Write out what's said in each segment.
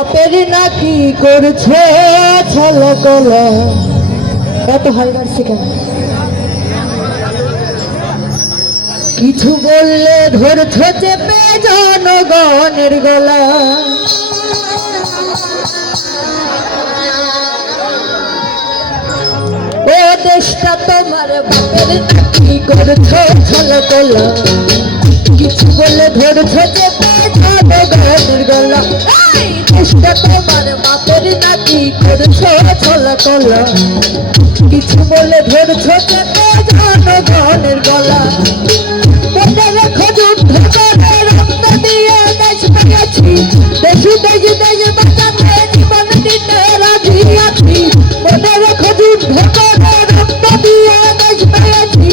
বাপের নাকি করছে ছলা কলা এত হাই মারছে কেন? কিছু বললে ধরছো চেপে জনগণের গলা। ও দেশটা তোমার বাপের নাকি করছো ছলা কলা। কিছু বললে ধরছো চেপে জনগণের গলা। দেশটা তোমার বাপের নাকি করছো ছলা কলা। কিছু বলে ধরছো চেপে জনগণের গলা। মনে রেখো যুদ্ধ করে রক্ত দিয়ে দেশ পেয়েছি। দেশি দেশ দেশ বাঁচাতে জীবন দিতে রাজি আছি। মনে রেখো যুদ্ধ করে রক্ত দিয়ে দেশ পেয়েছি।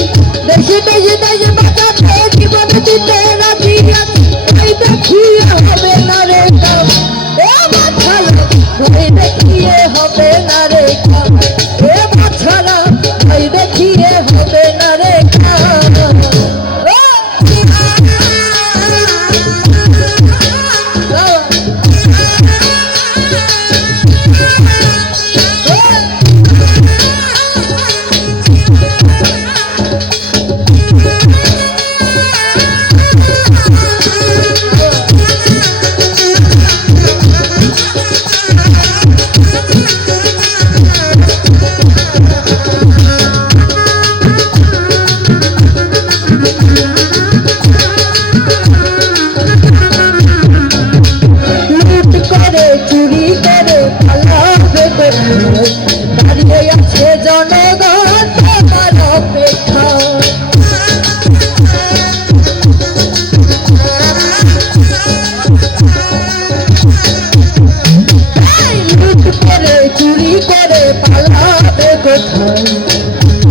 দেশি দেশ দেশ বাঁচাতে জীবন দিতে রাজি আছি। এই দেখিয়ে হবে না রে কাম, এ বাছারা এই দেখিয়ে হবে না রে কাম, এ বাছারা এই দেখিয়ে হবে না রে কাম। দাঁড়িয়ে আছে জনগণ তোমার অপেক্ষা। লুট করে চুরি করে পালাবে কোথায়?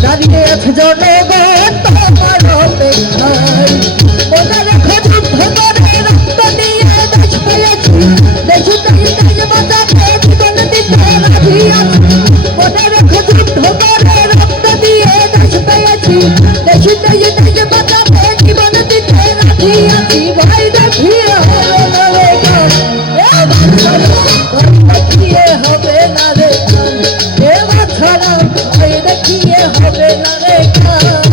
দাঁড়িয়ে আছে জনগণ তোমার অপেক্ষায়। মনে রেখো যুদ্ধ করে রক্ত দিয়ে দেশ পেয়েছি। দেশ দেশ বাঁচাতে জীবন দিতে রাজি আছি। মনে রেখো যুদ্ধ করে রক্ত দিয়ে দেশ পেয়েছি। দেশ দেশ দেশ বাঁচাতে জীবন দিতে রাজি আছি। ভাই দেখিয়ে হবে না রে কাম, এ বাছারা ভাই দেখিয়ে হবে না রে কাম, এ বাছারা ভাই দেখিয়ে হবে না রে কাম।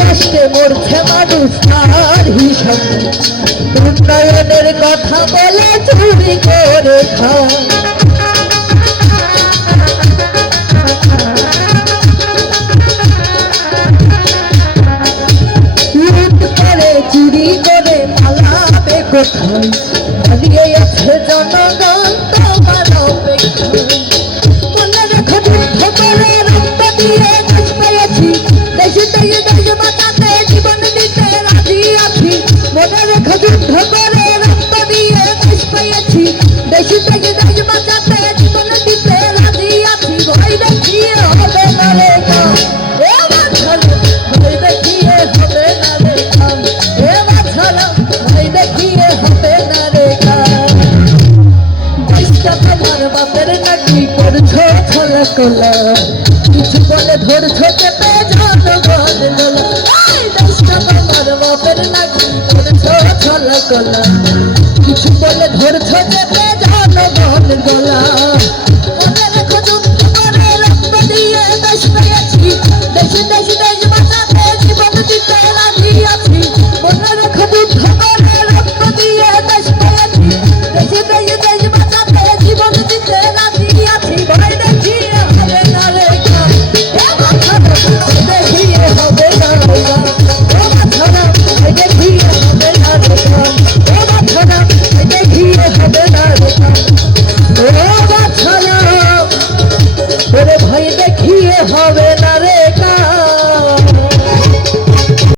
কষ্টে মরছে মানুষ তার হিসাব। উন্নয়নের কথা বলে চুরি করে খায়। লুট করে চুরি করে পালাবে কোথায়? দাঁড়িয়ে আছে জনগণ তোমার অপেক্ষায়। মনে রেখো যুদ্ধ করে রক্ত দিয়ে দেশ পেয়েছি। দেশ দেশ দেশ বাঁচাতে জীবন দিতে রাজি আছি। মনে রেখো যুদ্ধ করে রক্ত দিয়ে দেশ পেয়েছি। দেশ দেশ দেশ বাঁচাতে জীবন দিতে রাজি আছি। ভয় দেখিয়ে হবে না রে কাম, এ বাছারা ভয় দেখিয়ে হবে না রে কাম, এ বাছারা ভয় দেখিয়ে হবে না রে কাম। দেশটা তোমার বাপের নাকি করছো ছলা কলা। কিছু বলে ধরছো চেপে জনগণের গলা। দেশটা তোমার বাপের নাকি করছো ছলা কলা। কিছু বলে ধরছো চেপে জনগণের গলা। মনে রেখো